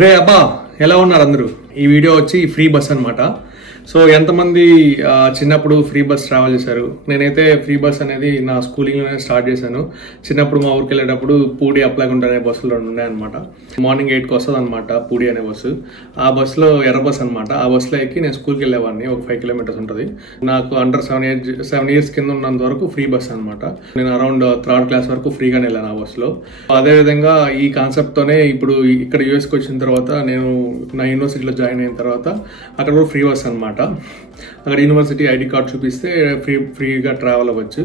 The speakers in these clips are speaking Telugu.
రే అబ్బా ఎలా ఉన్నారు అందరూ? ఈ వీడియో వచ్చి ఫ్రీ బస్ అన్నమాట. సో ఎంతమంది చిన్నప్పుడు ఫ్రీ బస్ ట్రావెల్ చేశారు? నేనైతే ఫ్రీ బస్ అనేది నా స్కూలింగ్లోనే స్టార్ట్ చేశాను. చిన్నప్పుడు మా ఊరికి వెళ్ళేటప్పుడు పూడి అప్లాగుంట అనే బస్సులు రెండు ఉన్నాయన్నమాట. మార్నింగ్ 8కి వస్తుంది అనమాట పూడి అనే బస్సు. ఆ బస్సులో ఎర్ర బస్ అనమాట. ఆ బస్సులో ఎక్కి నేను స్కూల్కి వెళ్ళేవాడిని. ఒక 5 కిలోమీటర్స్ ఉంటుంది. నాకు అండర్ 7 ఇయర్స్ కింద ఉన్నంత వరకు ఫ్రీ బస్ అనమాట. నేను అరౌండ్ 3rd క్లాస్ వరకు ఫ్రీగానే వెళ్ళాను ఆ బస్సులో. అదేవిధంగా ఈ కాన్సెప్ట్తోనే ఇప్పుడు ఇక్కడ యూఎస్కి వచ్చిన తర్వాత నేను నా యూనివర్సిటీలో జాయిన్ అయిన తర్వాత అక్కడ కూడా ఫ్రీ బస్ అనమాట. అక్కడ యూనివర్సిటీ ఐడి కార్డ్ చూపిస్తే ఫ్రీగా ట్రావెల్ అవ్వచ్చు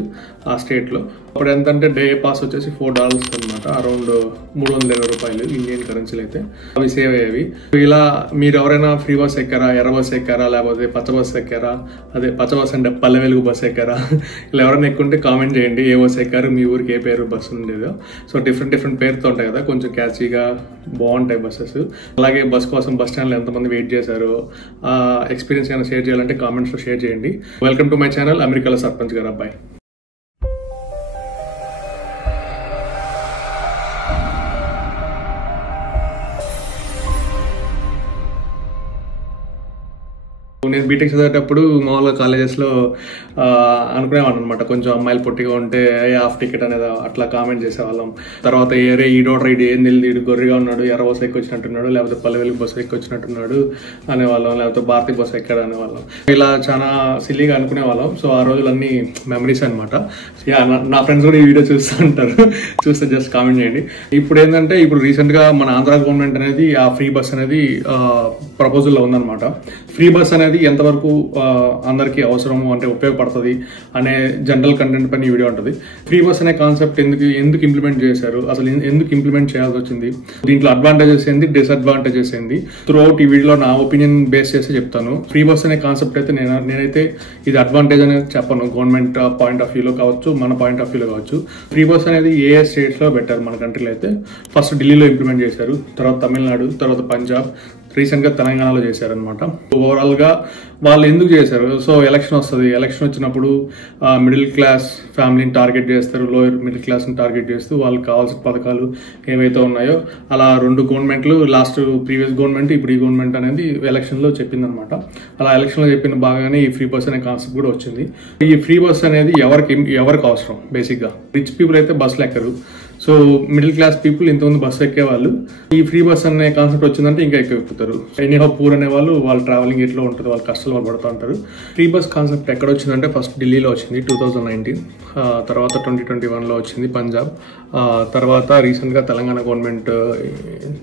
ఆ స్టేట్లో. అప్పుడు ఎంతంటే డే పాస్ వచ్చేసి $4 అనమాట. అరౌండ్ 320 రూపాయలు ఇండియన్ కరెన్సీలు అయితే అవి సేవ్ అయ్యేవి. ఇలా మీరు ఎవరైనా ఫ్రీ బస్ ఎక్కారా, ఎర్ర బస్ ఎక్కారా, లేకపోతే పచ్చ బస్ ఎక్కారా, అదే పచ్చ బస్ అంటే పల్లె వెలుగు బస్ ఎక్కారా, ఇలా ఎవరైనా ఎక్కుంటే కామెంట్ చేయండి. ఏ బస్ ఎక్కారు, మీ ఊరికి ఏ పేరు బస్సు ఉండేదో. సో డిఫరెంట్ పేరుతో ఉంటాయి కదా, కొంచెం క్యాచీగా బాగుంటాయి బస్సెస్. అలాగే బస్ కోసం బస్ స్టాండ్లో ఎంతమంది వెయిట్ చేశారో ఆ ఎక్స్పీరియన్స్ ఏమైనా షేర్ చేయాలంటే కామెంట్స్లో షేర్ చేయండి. వెల్కమ్ టు మై ఛానల్ అమెరికాలో సర్పంచ్ గారు అబ్బాయి. నేను బీటెక్ చదివేటప్పుడు మామూలుగా కాలేజెస్లో అనుకునేవాళ్ళం అనమాట. కొంచెం అమ్మాయిలు పొట్టిగా ఉంటే హాఫ్ టికెట్ అనేది అట్లా కామెంట్ చేసేవాళ్ళం. తర్వాత ఏరే ఈడోడ్ర ఈడు ఏం తెలియదు, గొర్రెగా ఉన్నాడు, ఎర్ర బస్సు ఎక్కి వచ్చినట్టున్నాడు, లేకపోతే పల్లె వెలుగు బస్సు ఎక్కి వచ్చినట్టున్నాడు అనేవాళ్ళం, లేకపోతే భారతీయ బస్సు ఎక్కాడు అనేవాళ్ళం. ఇలా చాలా సిల్లీగా అనుకునేవాళ్ళం. సో ఆ రోజులన్నీ మెమరీస్ అనమాట. నా ఫ్రెండ్స్ కూడా ఈ వీడియో చూస్తూ ఉంటారు. చూస్తే జస్ట్ కామెంట్ చేయండి. ఇప్పుడు ఏంటంటే ఇప్పుడు రీసెంట్గా మన ఆంధ్ర గవర్నమెంట్ అనేది ఆ ఫ్రీ బస్ అనేది ప్రపోజల్లో ఉందన్నమాట. ఫ్రీ బస్ అనేది ఎంతవరకు అందరికీ అవసరము అంటే ఉపయోగపడుతుంది అనే జనరల్ కంటెంట్ పైన ఈ వీడియో ఉంటుంది. ఫ్రీ బస్ అనే కాన్సెప్ట్ ఎందుకు ఇంప్లిమెంట్ చేశారు, అసలు ఎందుకు ఇంప్లిమెంట్ చేయాల్సి వచ్చింది, దీంట్లో అడ్వాంటేజెస్ ఏంది, డిసడ్వాంటేజెస్ ఏంది, త్రూ అవుట్ ఈ వీడియోలో నా ఒపీనియన్ బేస్ చేసి చెప్తాను. ఫ్రీ బస్ అనే కాన్సెప్ట్ అయితే నేనైతే ఇది అడ్వాంటేజ్ అనేది చెప్పను. గవర్నమెంట్ పాయింట్ ఆఫ్ వ్యూలో కావచ్చు, మన పాయింట్ ఆఫ్ వ్యూలో కావచ్చు. ఫ్రీ బస్ అనేది ఏ స్టేట్స్ లో పెట్టారు మన కంట్రీలో అయితే ఫస్ట్ ఢిల్లీలో ఇంప్లిమెంట్ చేశారు, తర్వాత తమిళనాడు, తర్వాత పంజాబ్, రీసెంట్ గా తెలంగాణలో చేశారనమాట. ఓవరాల్ గా వాళ్ళు ఎందుకు చేశారు? సో ఎలక్షన్ వస్తుంది. ఎలక్షన్ వచ్చినప్పుడు మిడిల్ క్లాస్ ఫ్యామిలీని టార్గెట్ చేస్తారు, లోయర్ మిడిల్ క్లాస్ ని టార్గెట్ చేస్తూ వాళ్ళకి కావాల్సిన పథకాలు ఏవైతే ఉన్నాయో అలా రెండు గవర్నమెంట్లు, లాస్ట్ ప్రీవియస్ గవర్నమెంట్, ఇప్పుడు ఈ గవర్నమెంట్ అనేది ఎలక్షన్ లో చెప్పిందనమాట. అలా ఎలక్షన్ లో చెప్పిన బాగానే ఈ ఫ్రీ బస్ అనే కాన్సెప్ట్ కూడా వచ్చింది. ఈ ఫ్రీ బస్ అనేది ఎవరికి అవసరం? బేసిక్ గా రిచ్ పీపుల్ అయితే బస్సులు ఎక్కరు. సో మిడిల్ క్లాస్ పీపుల్ ఇంతకుముందు బస్సు ఎక్కేవాళ్ళు. ఈ ఫ్రీ బస్ అనే కాన్సెప్ట్ వచ్చిందంటే ఇంకా ఎక్కువ ఎక్కుతారు. ఎనీహౌ పూర్ అనే వాళ్ళు వాళ్ళ ట్రావెలింగ్ ఎట్లా ఉంటుంది, వాళ్ళ కష్టాలు వాళ్ళు పడుతూ ఉంటారు. ఫ్రీ బస్ కాన్సెప్ట్ ఎక్కడ వచ్చిందంటే ఫస్ట్ ఢిల్లీలో వచ్చింది 2019, తర్వాత 2021లో వచ్చింది పంజాబ్, తర్వాత రీసెంట్గా తెలంగాణ గవర్నమెంట్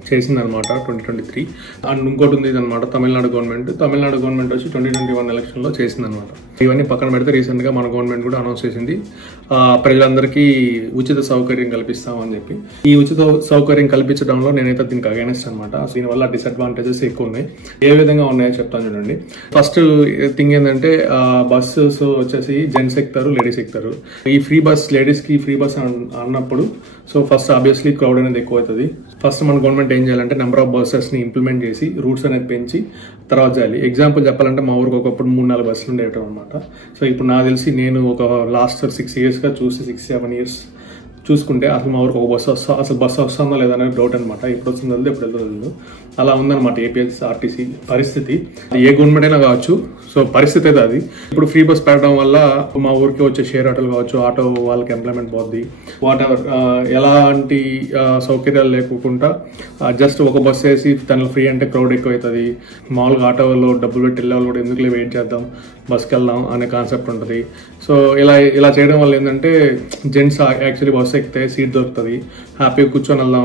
చేసిందనమాట 2023. అండ్ ఇంకోటి ఉంది ఇదనమాట తమిళనాడు గవర్నమెంట్ వచ్చి 2021 ఎలక్షన్లో చేసిందనమాట. ఇవన్నీ పక్కన పెడితే రీసెంట్గా మన గవర్నమెంట్ కూడా అనౌన్స్ చేసింది ప్రజలందరికీ ఉచిత సౌకర్యం కల్పిస్తామని చెప్పి. ఈ ఉచిత సౌకర్యం కల్పించడంలో నేనైతే దీనికి అగైనెస్ట్ అనమాట. దీనివల్ల డిసడ్వాంటేజెస్ ఎక్కువ ఉన్నాయి. ఏ విధంగా ఉన్నాయో చెప్తాను చూడండి. ఫస్ట్ థింగ్ ఏంటంటే బస్సెస్ వచ్చేసి జెంట్స్ ఎక్కుతారు, లేడీస్ ఎక్కుతారు. ఈ ఫ్రీ బస్ లేడీస్ కి ఫ్రీ బస్ అన్నప్పుడు సో ఫస్ట్ ఆబ్వియస్లీ క్రౌడ్ అనేది ఎక్కువ అవుతుంది. ఫస్ట్ మన గవర్నమెంట్ ఏం చేయాలంటే నెంబర్ ఆఫ్ బస్సెస్ ని ఇంప్లిమెంట్ చేసి రూట్స్ అనేది పెంచి తర్వాత చేయాలి. ఎగ్జాంపుల్ చెప్పాలంటే మా ఊరికి ఒకప్పుడు 3-4 బస్సులు ఉండేవి అనమాట. సో ఇప్పుడు నాకు తెలిసి నేను ఒక లాస్ట్ 6 years గా చూసి 6-7 years చూసుకుంటే అసలు మా ఊరికి ఒక బస్సు అసలు బస్సు వస్తుందో లేదా అనేది డౌట్ అనమాట. ఎప్పుడు వస్తుందో ఎప్పుడు వెళ్తుందో అలా ఉందన్నమాట ఏపీఎస్ఆర్టీసీ పరిస్థితి. ఏ గవర్నమెంట్ అయినా కావచ్చు. సో పరిస్థితి అయితే అది. ఇప్పుడు ఫ్రీ బస్ పెట్టడం వల్ల మా ఊరికి వచ్చే షేర్ ఆటోలు కావచ్చు, ఆటో వాళ్ళకి ఎంప్లాయ్మెంట్ పోద్ది. వాటెవర్ ఎలాంటి సౌకర్యాలు లేకుండా జస్ట్ ఒక బస్ వేసి తనలో ఫ్రీ అంటే క్రౌడ్ ఎక్కువ అవుతుంది. మామూలుగా ఆటోలో డబ్బులు పెట్టి వెళ్ళే వాళ్ళు కూడా ఎందుకులే వెయిట్ చేద్దాం, బస్కి వెళ్దాం అనే కాన్సెప్ట్ ఉంటుంది. సో ఇలా చేయడం వల్ల ఏంటంటే జెంట్స్ యాక్చువల్లీ బస్సు ఎక్కితే సీట్ దొరుకుతుంది, హ్యాపీగా కూర్చొని వెళ్దాం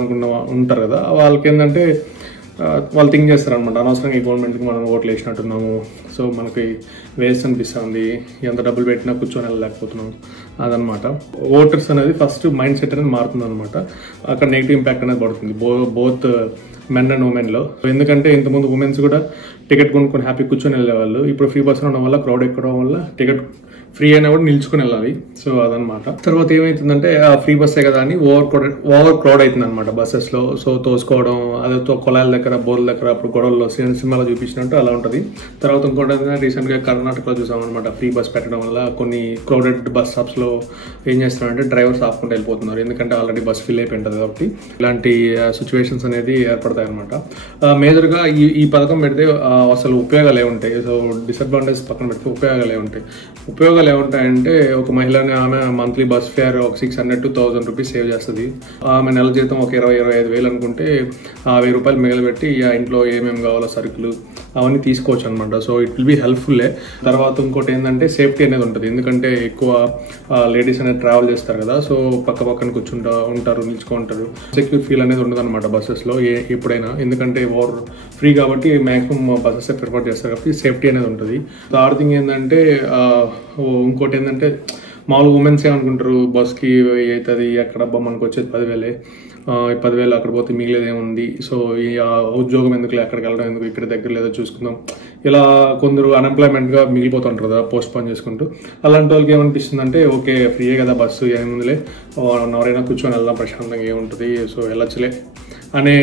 ఉంటారు కదా, వాళ్ళకి ఏంటంటే వాళ్ళు థింక్ చేస్తారు అనమాట. అనవసరంగా ఈ గవర్నమెంట్కి మనం ఓట్లు వేసినట్టున్నాము, సో మనకి వేస్ట్ అనిపిస్తుంది, ఎంత డబ్బులు పెట్టినా కూర్చొని వెళ్ళలేకపోతున్నాం అదనమాట. ఓటర్స్ అనేది ఫస్ట్ మైండ్ సెట్ అనేది మారుతుంది అనమాట. అక్కడ నెగిటివ్ ఇంపాక్ట్ అనేది పడుతుంది బోత్ మెన్ అండ్ ఉమెన్ లో. ఎందుకంటే ఇంతకుముందు ఉమెన్స్ కూడా టికెట్ కొనుక్కొని హ్యాపీ కూర్చొని వెళ్ళేవాళ్ళు. ఇప్పుడు ఫ్రీ బస్ ఉండడం వల్ల క్రౌడ్ ఎక్కడం వల్ల టికెట్ ఫ్రీ అయినా కూడా నిల్చుకుని వెళ్ళాలి. సో అదనమాట. తర్వాత ఏమైతుందంటే ఆ ఫ్రీ బస్సే కదా అని ఓవర్ క్రౌడ్ అవుతుంది అనమాట బస్సెస్ లో. సో తోసుకోవడం అదేతో కొలాయిల దగ్గర బోర్ల దగ్గర అప్పుడు గొడవల్లో సినిమాలో చూపించినట్టు అలా ఉంటుంది. తర్వాత ఇంకోటి రీసెంట్ గా కర్ణాటకలో చూసాం అనమాట. ఫ్రీ బస్ పెట్టడం వల్ల కొన్ని క్రౌడెడ్ బస్ స్టాప్స్ లో ఏం చేస్తున్నారంటే డ్రైవర్స్ ఆపుకుంటూ వెళ్ళిపోతున్నారు. ఎందుకంటే ఆల్రెడీ బస్ ఫిల్ అయిపోయి ఉంటుంది కాబట్టి ఇలాంటి సిచ్యువేషన్స్ అనేది ఏర్పడతాయి అనమాట. మేజర్ గా ఈ పథకం పెడితే అసలు ఉపయోగాలు ఏముంటాయి? సో డిసడ్వాంటేజ్ పక్కన పెడితే ఉపయోగాలు ఏముంటాయి? ఉపయోగాలు ఏముంటాయంటే ఒక మహిళని ఆమె మంత్లీ బస్ ఫేర్ ఒక 600 to 1000 రూపీస్ సేవ్ చేస్తుంది. ఆమె నెల జీతం ఒక 20-25 వేలు అనుకుంటే 1000 రూపాయలు మిగలబెట్టి ఆ ఇంట్లో ఏమేమి కావాలో సరుకులు అవన్నీ తీసుకోవచ్చు అనమాట. సో ఇట్ విల్ బి హెల్ప్ఫుల్లే. తర్వాత ఇంకోటి ఏంటంటే సేఫ్టీ అనేది ఉంటుంది. ఎందుకంటే ఎక్కువ లేడీస్ అనేది ట్రావెల్ చేస్తారు కదా. సో పక్కన కూర్చుంటా ఉంటారు, నిల్చుకుంటారు. సెక్యూర్ ఫీల్ అనేది ఉండదు అనమాట బస్సెస్ లో ఎప్పుడైనా. ఎందుకంటే ఓవర్ ఫ్రీ కాబట్టి మాక్సిమం బస్సెస్ ప్రిఫర్ చేస్తారు కాబట్టి సేఫ్టీ అనేది ఉంటుంది. థర్డ్ థింగ్ ఏంటంటే ఇంకోటి ఏంటంటే మామూలు ఉమెన్స్ ఏమనుకుంటారు బస్కి అవుతుంది అక్కడ మనకు వచ్చేది 10,000. 10,000 అక్కడ పోతే మిగిలేదు ఏముంది, సో ఈ ఉద్యోగం ఎందుకులే, అక్కడికి వెళ్ళడం ఎందుకు, ఇక్కడ దగ్గర లేదో చూసుకుందాం, ఇలా కొందరు అన్ఎంప్లాయ్మెంట్గా మిగిలిపోతుంటారు కదా పోస్ట్ పోన్ చేసుకుంటూ. అలాంటి వాళ్ళకి ఏమనిపిస్తుంది అంటే ఓకే ఫ్రీయే కదా బస్సు, ఏముందిలే ఎవరైనా కూర్చొని వెళ్దాం ప్రశాంతంగా ఏముంటుంది, సో వెళ్ళొచ్చులే అనే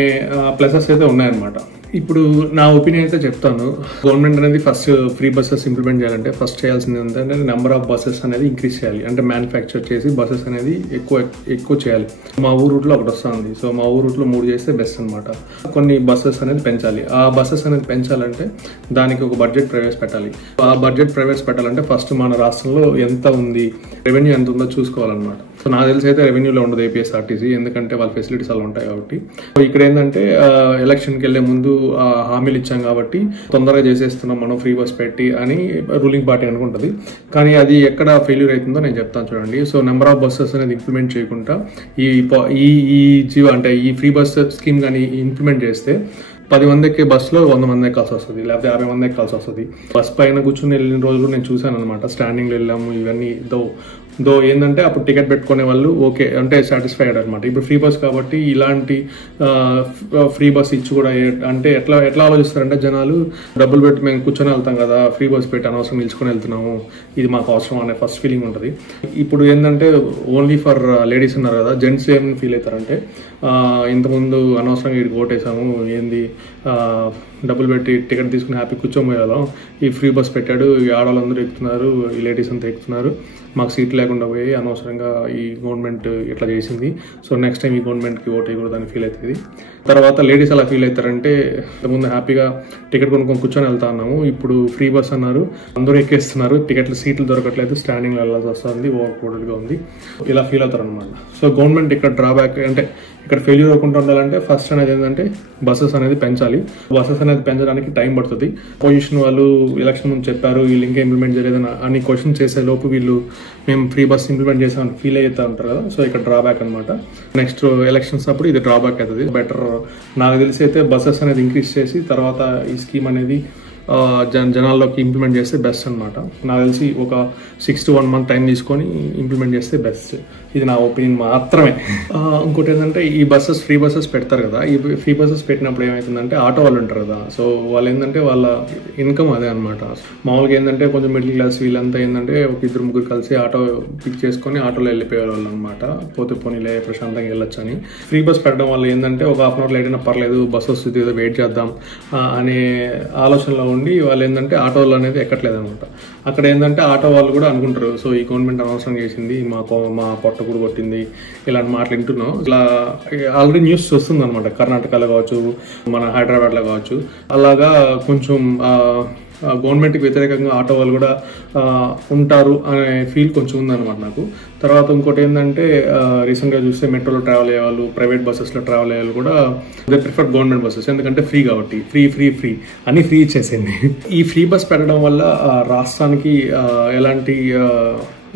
ప్లసెస్ అయితే ఉన్నాయన్నమాట. ఇప్పుడు నా ఒపీనియన్ అయితే చెప్తాను. గవర్నమెంట్ అనేది ఫస్ట్ ఫ్రీ బస్సెస్ ఇంప్లిమెంట్ చేయాలంటే ఫస్ట్ చేయాల్సింది ఏంటంటే నెంబర్ ఆఫ్ బస్సెస్ అనేది ఇంక్రీజ్ చేయాలి. అంటే మ్యానుఫ్యాక్చర్ చేసి బస్సెస్ అనేది ఎక్కువ చేయాలి. మా ఊరు రూట్లో ఒకటి వస్తుంది. సో మా ఊరు రూట్లో 3 చేస్తే బెస్ట్ అనమాట. కొన్ని బస్సెస్ అనేది పెంచాలి. ఆ బస్సెస్ అనేది పెంచాలంటే దానికి ఒక బడ్జెట్ ప్రవేశపెట్టాలి. ఆ బడ్జెట్ ప్రవేశపెట్టాలంటే ఫస్ట్ మన రాష్ట్రంలో ఎంత ఉంది, రెవెన్యూ ఎంత ఉందో చూసుకోవాలన్నమాట. సో నాకు తెలిసి అయితే రెవెన్యూలో ఉండదు ఏపీఎస్ఆర్టీసీ, ఎందుకంటే వాళ్ళ ఫెసిలిటీస్ అలా ఉంటాయి కాబట్టి. ఇక్కడ ఏంటంటే ఎలక్షన్కి వెళ్లే ముందు హామీలు ఇచ్చాం కాబట్టి తొందరగా చేసేస్తున్నాం మనం ఫ్రీ బస్ పెట్టి అని రూలింగ్ పార్టీ అనుకుంటుంది. కానీ అది ఎక్కడ ఫెయిల్యూర్ అవుతుందో నేను చెప్తాను చూడండి. సో నెంబర్ ఆఫ్ బస్సెస్ అనేది ఇంప్లిమెంట్ చేయకుండా ఈ ఫ్రీ బస్ స్కీమ్ కానీ ఇంప్లిమెంట్ చేస్తే 10 మంది ఎక్కే బస్సులో 100 మంది ఎక్కాల్సి వస్తుంది, లేకపోతే 50 మంది ఎక్కాల్సి వస్తుంది. బస్ పైన కూర్చొని వెళ్ళిన రోజులు నేను చూశాను అనమాట. స్టాండింగ్లో వెళ్ళాము ఇవన్నీ. దో ఏంటంటే అప్పుడు టికెట్ పెట్టుకునే వాళ్ళు ఓకే అంటే సాటిస్ఫైడ్ అనమాట. ఇప్పుడు ఫ్రీ బస్ కాబట్టి ఇలాంటి ఫ్రీ బస్ ఇచ్చి కూడా అంటే ఎట్లా ఆలోచిస్తారంటే జనాలు డబ్బులు పెట్టి మేము కూర్చొని వెళ్తాం కదా, ఫ్రీ బస్ పెట్టి అనవసరం నిల్చుకొని వెళ్తున్నాము, ఇది మాకు అవసరం అనే ఫస్ట్ ఫీలింగ్ ఉంటుంది. ఇప్పుడు ఏంటంటే ఓన్లీ ఫర్ లేడీస్ ఉన్నారు కదా, జెంట్స్ ఏం ఫీల్ అవుతారంటే ఇంతకుముందు అనవసరంగా వీడికి ఓటేసాము, ఏంది డబ్బులు పెట్టి టికెట్ తీసుకుని హ్యాపీ కూర్చోబోయేవాళ్ళం, ఈ ఫ్రీ బస్ పెట్టాడు, ఈ ఆడవాళ్ళందరూ ఎక్కుతున్నారు, ఈ లేడీస్ అంతా ఎక్కుతున్నారు, మాకు సీట్ లేకుండా పోయి అనవసరంగా ఈ గవర్నమెంట్ ఇట్లా చేసింది, సో నెక్స్ట్ టైం ఈ గవర్నమెంట్కి ఓట్ వేయకూడదని ఫీల్ అవుతుంది. తర్వాత లేడీస్ అలా ఫీల్ అవుతారంటే ముందు హ్యాపీగా టికెట్ కొనుక్కొని కూర్చొని వెళ్తా ఉన్నాము, ఇప్పుడు ఫ్రీ బస్ అన్నారు, అందరూ ఎక్కేస్తున్నారు, సీట్లు దొరకట్లేదు, స్టాండింగ్లో వెళ్ళాల్సి వస్తుంది, ఓవర్ క్రౌడెడ్గా ఉంది, ఇలా ఫీల్ అవుతారు అనమాట. సో గవర్నమెంట్ ఇక్కడ డ్రాబ్యాక్ అంటే ఇక్కడ ఫెయిల్యూర్ అవ్వకుండా ఉండాలంటే ఫస్ట్ అనేది ఏంటంటే బస్సెస్ అనేది పెంచాలి. బస్సెస్ అనేది పెంచడానికి టైం పడుతుంది. పొజిషన్ వాళ్ళు ఎలక్షన్ ముందు చెప్పారు వీళ్ళు ఇంకా ఇంప్లిమెంట్ చేయలేదని అని క్వశ్చన్ చేసే లోపు వీళ్ళు మేము ఫ్రీ బస్ ఇంప్లిమెంట్ చేసామని ఫీల్ అవుతా ఉంటారు కదా. సో ఇక్కడ డ్రాబ్యాక్ అనమాట. నెక్స్ట్ ఎలక్షన్స్ అప్పుడు ఇది డ్రాబ్యాక్ అవుతుంది. బెటర్ నాకు తెలిసి అయితే బస్సెస్ అనేది ఇంక్రీజ్ చేసి తర్వాత ఈ స్కీమ్ అనేది జనాల్లోకి ఇంప్లిమెంట్ చేస్తే బెస్ట్ అనమాట. నాకు తెలిసి ఒక 6 to 1 month టైం తీసుకొని ఇంప్లిమెంట్ చేస్తే బెస్ట్. ఇది నా ఒపీనియన్ మాత్రమే. ఇంకోటి ఏంటంటే ఈ ఫ్రీ బస్సెస్ పెడతారు కదా, ఈ ఫ్రీ బస్సెస్ పెట్టినప్పుడు ఏమవుతుందంటే ఆటో వాళ్ళు ఉంటారు కదా, సో వాళ్ళు ఏంటంటే వాళ్ళ ఇన్కమ్ అదే అనమాట. మామూలుగా ఏంటంటే కొంచెం మిడిల్ క్లాస్ వీళ్ళంతా ఏంటంటే ఒక 2-3 కలిసి ఆటో పిక్ చేసుకొని ఆటోలో వెళ్ళిపోయే వాళ్ళు అనమాట. పోతే పోనీలే ప్రశాంతంగా వెళ్ళొచ్చు అని. ఫ్రీ బస్ పెట్టడం వల్ల ఏంటంటే ఒక 1/2 hour లేట్ అయినా పర్లేదు, బస్ వస్తుంది ఏదో వెయిట్ చేద్దాం అనే ఆలోచనలో ఉండి వాళ్ళు ఏంటంటే ఆటోలు అనేది ఎక్కట్లేదు అనమాట. అక్కడ ఏంటంటే ఆటో వాళ్ళు కూడా అనుకుంటారు సో ఈ గవర్నమెంట్ అనవసరం చేసింది, మా పొట్ట కూడా కొట్టింది, ఇలాంటి మాటలు వింటున్నాం. ఇలా ఆల్రెడీ న్యూస్ వస్తుంది అనమాట. కర్ణాటకలో కావచ్చు, మన హైదరాబాద్లో కావచ్చు, అలాగా కొంచెం గవర్నమెంట్కి వ్యతిరేకంగా ఆటో వాళ్ళు కూడా ఉంటారు అనే ఫీల్ కొంచెం ఉందన్నమాట నాకు. తర్వాత ఇంకోటి ఏంటంటే రీసెంట్గా చూస్తే మెట్రోలో ట్రావెల్ అయ్యేవాళ్ళు, ప్రైవేట్ బస్సెస్లో ట్రావెల్ అయ్యేవాళ్ళు కూడా దే ప్రిఫర్ గవర్నమెంట్ బస్సెస్, ఎందుకంటే ఫ్రీ కాబట్టి. ఫ్రీ అని ఫ్రీ ఇచ్చేసింది. ఈ ఫ్రీ బస్ పెట్టడం వల్ల రాష్ట్రానికి ఎలాంటి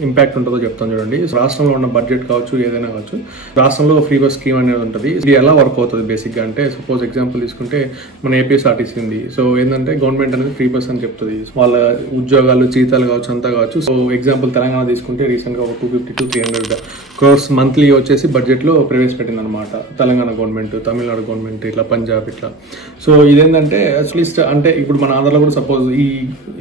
ఇంపాక్ట్ ఉంటుందో చెప్తాను చూడండి. రాష్ట్రంలో ఉన్న బడ్జెట్ కావచ్చు, ఏదైనా కావచ్చు, రాష్ట్రంలో ఫ్రీ బస్ స్కీమ్ అనేది ఉంటుంది. ఇది ఎలా వర్క్ అవుతుంది బేసిక్గా అంటే, సపోజ్ ఎగ్జాంపుల్ తీసుకుంటే మన ఏపీఎస్ఆర్టీసీ ఉంది. సో ఏంటంటే గవర్నమెంట్ అనేది ఫ్రీ బస్ అని చెప్తుంది. వాళ్ళ ఉద్యోగాలు, జీతాలు కావచ్చు, అంతా కావచ్చు. సో ఎగ్జాంపుల్ తెలంగాణ తీసుకుంటే రీసెంట్గా ఒక 250 to 300 crores మంత్లీ వచ్చేసి బడ్జెట్లో ప్రవేశపెట్టింది అనమాట తెలంగాణ గవర్నమెంట్, తమిళనాడు గవర్నమెంట్, ఇట్లా పంజాబ్ ఇట్లా. సో ఇదేంటంటే అట్లీస్ట్ అంటే ఇప్పుడు మన ఆంధ్రలో కూడా సపోజ్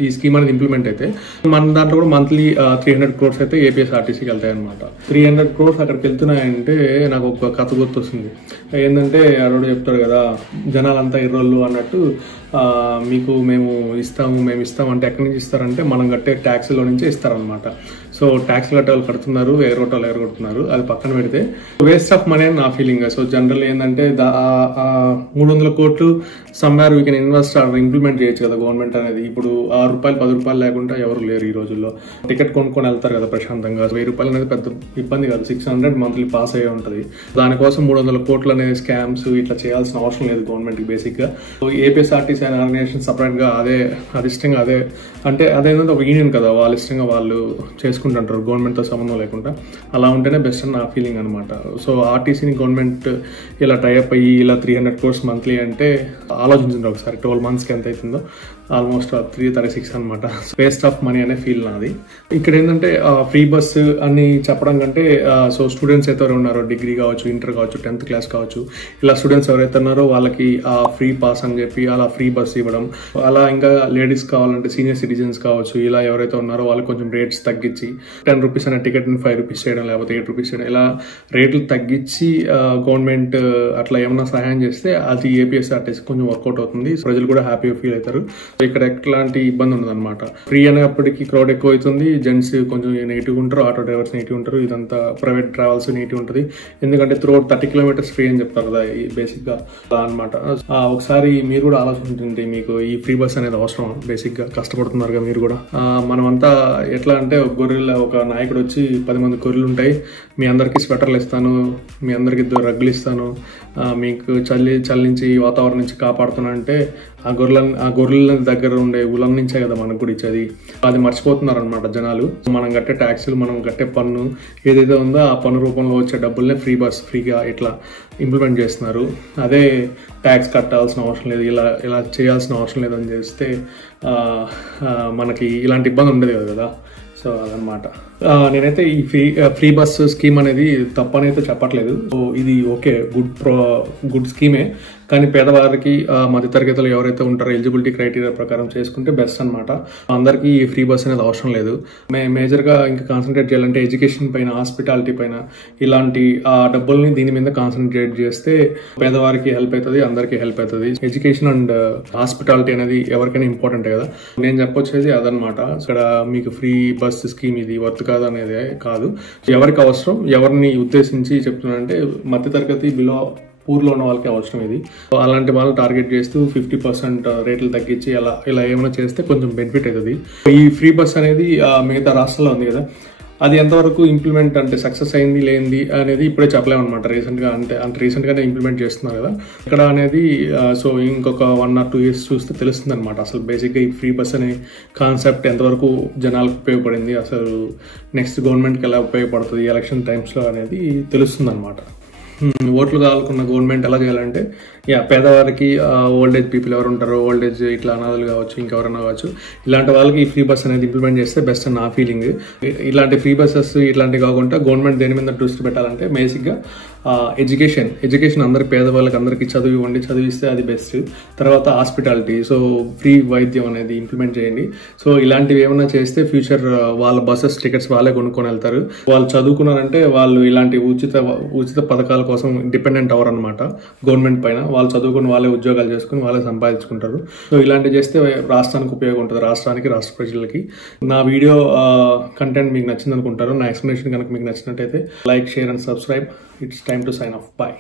ఈ స్కీమ్ అనేది ఇంప్లిమెంట్ అయితే మన దాంట్లో కూడా మంత్లీ 300 crores అయితే ఏపీఎస్ఆర్టీసీకి వెళ్తాయి అనమాట. 300 crores అక్కడికి వెళ్తున్నాయంటే నాకు ఒక కథ గుర్తొస్తుంది. ఏంటంటే అక్కడ చెప్తాడు కదా, జనాలంతా ఎర్రోళ్ళు అన్నట్టు, మీకు మేము ఇస్తాం అంటే ఎక్కడి నుంచి ఇస్తారంటే మనం కట్టే ట్యాక్స్లో నుంచే ఇస్తారనమాట. సో ట్యాక్స్ కట్టే వాళ్ళు కడుతున్నారు, ఎగరగొట్టున్నారు, అది పక్కన పెడితే వేస్ట్ ఆఫ్ మనీ అని నా ఫీలింగ్. సో జనరల్ ఏంటంటే 300 crores somewhere we can invest implement చేయొచ్చు కదా గవర్నమెంట్ అనేది. ఇప్పుడు ₹6, ₹10 లేకుండా ఎవరు లేరు ఈ రోజుల్లో. టికెట్ కొనుక్కొని వెళ్తారు కదా ప్రశాంతంగా. ₹1000 అనేది పెద్ద ఇబ్బంది కాదు, 600 మంత్లీ పాస్ అయ్యే ఉంటుంది. దానికోసం 300 crores అనేది స్కామ్స్ ఇట్లా చేయాల్సిన అవసరం లేదు గవర్నమెంట్కి బేసిక్గా. ఏపీఎస్ఆర్టీసీ అనే ఆర్గనైజేషన్ సపరేట్గా అదిష్టంగా అంటే అదేంటంటే ఒక యూనియన్ కదా, వాళ్ళ ఇష్టంగా వాళ్ళు చేసుకుంటుంటారు గవర్నమెంట్తో సంబంధం లేకుండా. అలా ఉంటేనే బెస్ట్ అని నా ఫీలింగ్ అనమాట. సో ఆర్టీసీని గవర్నమెంట్ ఇలా టైఅప్ అయ్యి ఇలా 300 crores మంత్లీ అంటే ఆలోచించండి ఒకసారి. 12 monthsకి ఎంత అవుతుందో, ఆల్మోస్ట్ 336 అనమాట. వేస్ట్ ఆఫ్ మనీ అనే ఫీల్ నాది. ఇక్కడ ఏంటంటే ఫ్రీ బస్ అని చెప్పడం కంటే, సో స్టూడెంట్స్ అయితే ఉన్నారో డిగ్రీ కావచ్చు, ఇంటర్ కావచ్చు, 10th class కావచ్చు, ఇలా స్టూడెంట్స్ ఎవరైతే ఉన్నారో వాళ్ళకి ఫ్రీ పాస్ అని చెప్పి అలా ఫ్రీ బస్ ఇవ్వడం. అలా ఇంకా లేడీస్ కావాలంటే సీనియర్ సిటిజన్స్ కావచ్చు, ఇలా ఎవరైతే ఉన్నారో వాళ్ళకి కొంచెం రేట్స్ తగ్గించి 10 rupees అనే టికెట్ని 5 rupees చేయడం, లేకపోతే 8 rupees చేయడం, ఇలా రేట్లు తగ్గించి గవర్నమెంట్ అట్లా ఏమన్నా సహాయం చేస్తే అది ఏపీఎస్ఆర్టీసీ కొంచెం వర్కౌట్ అవుతుంది. ప్రజలు కూడా హ్యాపీగా ఫీల్ అవుతారు. ఇక్కడ ఎట్లాంటి ఇబ్బంది ఉండదు అనమాట. ఫ్రీ అనేప్పటికీ క్రౌడ్ ఎక్కువ అవుతుంది, జెంట్స్ కొంచెం నెగిటివ్గా ఉంటారు, ఆటో డ్రైవర్స్ నెగిటివ్ ఉంటారు, ఇదంతా ప్రైవేట్ ట్రావెల్స్ నెగిటివ్ ఉంటుంది. ఎందుకంటే త్రూఅవుట్ 30 kilometers ఫ్రీ అని చెప్తారు కదా బేసిక్గా అనమాట. ఒకసారి మీరు కూడా ఆలోచించండి, మీకు ఈ ఫ్రీ బస్ అనేది అవసరం? బేసిక్గా కష్టపడుతున్నారు కదా మీరు కూడా. మనమంతా ఎట్లా అంటే ఒక నాయకుడు వచ్చి 10 మంది గొర్రెలు ఉంటాయి, మీ అందరికీ స్వెటర్లు ఇస్తాను, మీ అందరికి 2 రగ్గులు ఇస్తాను, మీకు చలి నుంచి వాతావరణం నుంచి కాపాడుతున్నా అంటే ఆ గొర్రెల దగ్గర ఉండే ఉలం నుంచే కదా మనకు కూడా ఇచ్చేది. అది మర్చిపోతున్నారు అనమాట జనాలు. మనం కట్టే ట్యాక్సులు, మనం కట్టే పన్ను ఏదైతే ఉందో ఆ పన్ను రూపంలో వచ్చే డబ్బుల్నే ఫ్రీగా ఇట్లా ఇంప్లిమెంట్ చేస్తున్నారు. అదే ట్యాక్స్ కట్టాల్సిన అవసరం లేదు, ఇలా చేయాల్సిన అవసరం లేదని చేస్తే మనకి ఇలాంటి ఇబ్బంది ఉండదు కదా. సో అదనమాట. నేనైతే ఈ ఫ్రీ బస్ స్కీమ్ అనేది తప్పనైతే చెప్పట్లేదు. సో ఇది ఓకే, గుడ్ స్కీమే. కానీ పేదవారికి, మధ్యతరగతిలో ఎవరైతే ఉంటారో ఎలిజిబిలిటీ క్రైటీరియా ప్రకారం చేసుకుంటే బెస్ట్ అనమాట. అందరికీ ఈ ఫ్రీ బస్ అనేది అవసరం లేదు. మేజర్గా ఇంకా కాన్సన్ట్రేట్ చేయాలంటే ఎడ్యుకేషన్ పైన, హాస్పిటాలిటీ పైన, ఇలాంటి డబ్బుల్ని దీని మీద కాన్సన్ట్రేట్ చేస్తే పేదవారికి హెల్ప్ అవుతుంది, అందరికీ హెల్ప్ అవుతుంది. ఎడ్యుకేషన్ అండ్ హాస్పిటాలిటీ అనేది ఎవరికైనా ఇంపార్టెంట్ కదా. నేను చెప్పొచ్చేది అదనమాట. ఇక్కడ మీకు ఫ్రీ బస్ స్కీమ్ ఇది వర్త్ కాదు అనేది కాదు, ఎవరికి అవసరం, ఎవరిని ఉద్దేశించి చెప్తున్నానంటే మధ్యతరగతి బిలో ఊర్లో ఉన్న వాళ్ళకి అవసరం ఇది. అలాంటి వాళ్ళు టార్గెట్ చేస్తూ 50% రేట్లు తగ్గించి ఇలా ఏమైనా చేస్తే కొంచెం బెనిఫిట్ అవుతుంది. ఈ ఫ్రీ బస్ అనేది మిగతా రాష్ట్రాల్లో ఉంది కదా, అది ఎంతవరకు ఇంప్లిమెంట్ అంటే సక్సెస్ అయింది లేనిది అనేది ఇప్పుడే చెప్పలేము అనమాట. రీసెంట్గానే ఇంప్లిమెంట్ చేస్తున్నారు కదా ఇక్కడ అనేది. సో ఇంకొక 1 or 2 years చూస్తే తెలుస్తుంది అనమాట అసలు బేసిక్గా ఈ ఫ్రీ బస్ అనే కాన్సెప్ట్ ఎంతవరకు జనాలకు ఉపయోగపడింది, అసలు నెక్స్ట్ గవర్నమెంట్కి ఎలా ఉపయోగపడుతుంది ఎలక్షన్ టైమ్స్లో అనేది తెలుస్తుంది అనమాట. ఓట్లు కావాలనుకున్న గవర్నమెంట్ ఎలా చేయాలంటే, పేదవారికి, ఓల్డేజ్ పీపుల్ ఎవరు ఉంటారో, ఓల్డేజ్ ఇట్లా అనాథలు కావచ్చు, ఇంకెవరైనా కావచ్చు, ఇలాంటి వాళ్ళకి ఈ ఫ్రీ బస్ అనేది ఇంప్లిమెంట్ చేస్తే బెస్ట్ అని నా ఫీలింగ్. ఇలాంటి ఫ్రీ బస్సెస్ ఇట్లాంటివి కాకుండా గవర్నమెంట్ దేని మీద దృష్టి పెట్టాలంటే బేసిక్గా ఎడ్యుకేషన్ అందరికి, పేదవాళ్ళకి అందరికీ చదివిస్తే అది బెస్ట్. తర్వాత హాస్పిటాలిటీ, సో ఫ్రీ వైద్యం అనేది ఇంప్లిమెంట్ చేయండి. సో ఇలాంటివి ఏమైనా చేస్తే ఫ్యూచర్ వాళ్ళ బస్సెస్ టికెట్స్ వాళ్ళే కొనుక్కొని వెళ్తారు. వాళ్ళు చదువుకున్నారంటే వాళ్ళు ఇలాంటి ఉచిత పథకాల కోసం డిపెండెంట్ అవర్ అనమాట గవర్నమెంట్ పైన. వాళ్ళు చదువుకుని వాళ్ళే ఉద్యోగాలు చేసుకుని వాళ్ళే సంపాదించుకుంటారు. సో ఇలాంటివి చేస్తే రాష్ట్రానికి ఉపయోగం ఉంటుంది, రాష్ట్రానికి, రాష్ట్ర ప్రజలకి. నా వీడియో కంటెంట్ మీకు నచ్చింది అనుకుంటారు. నా ఎక్స్ప్లెనేషన్ కనుక మీకు నచ్చినట్టయితే like, share and subscribe. It's time to sign off. Bye.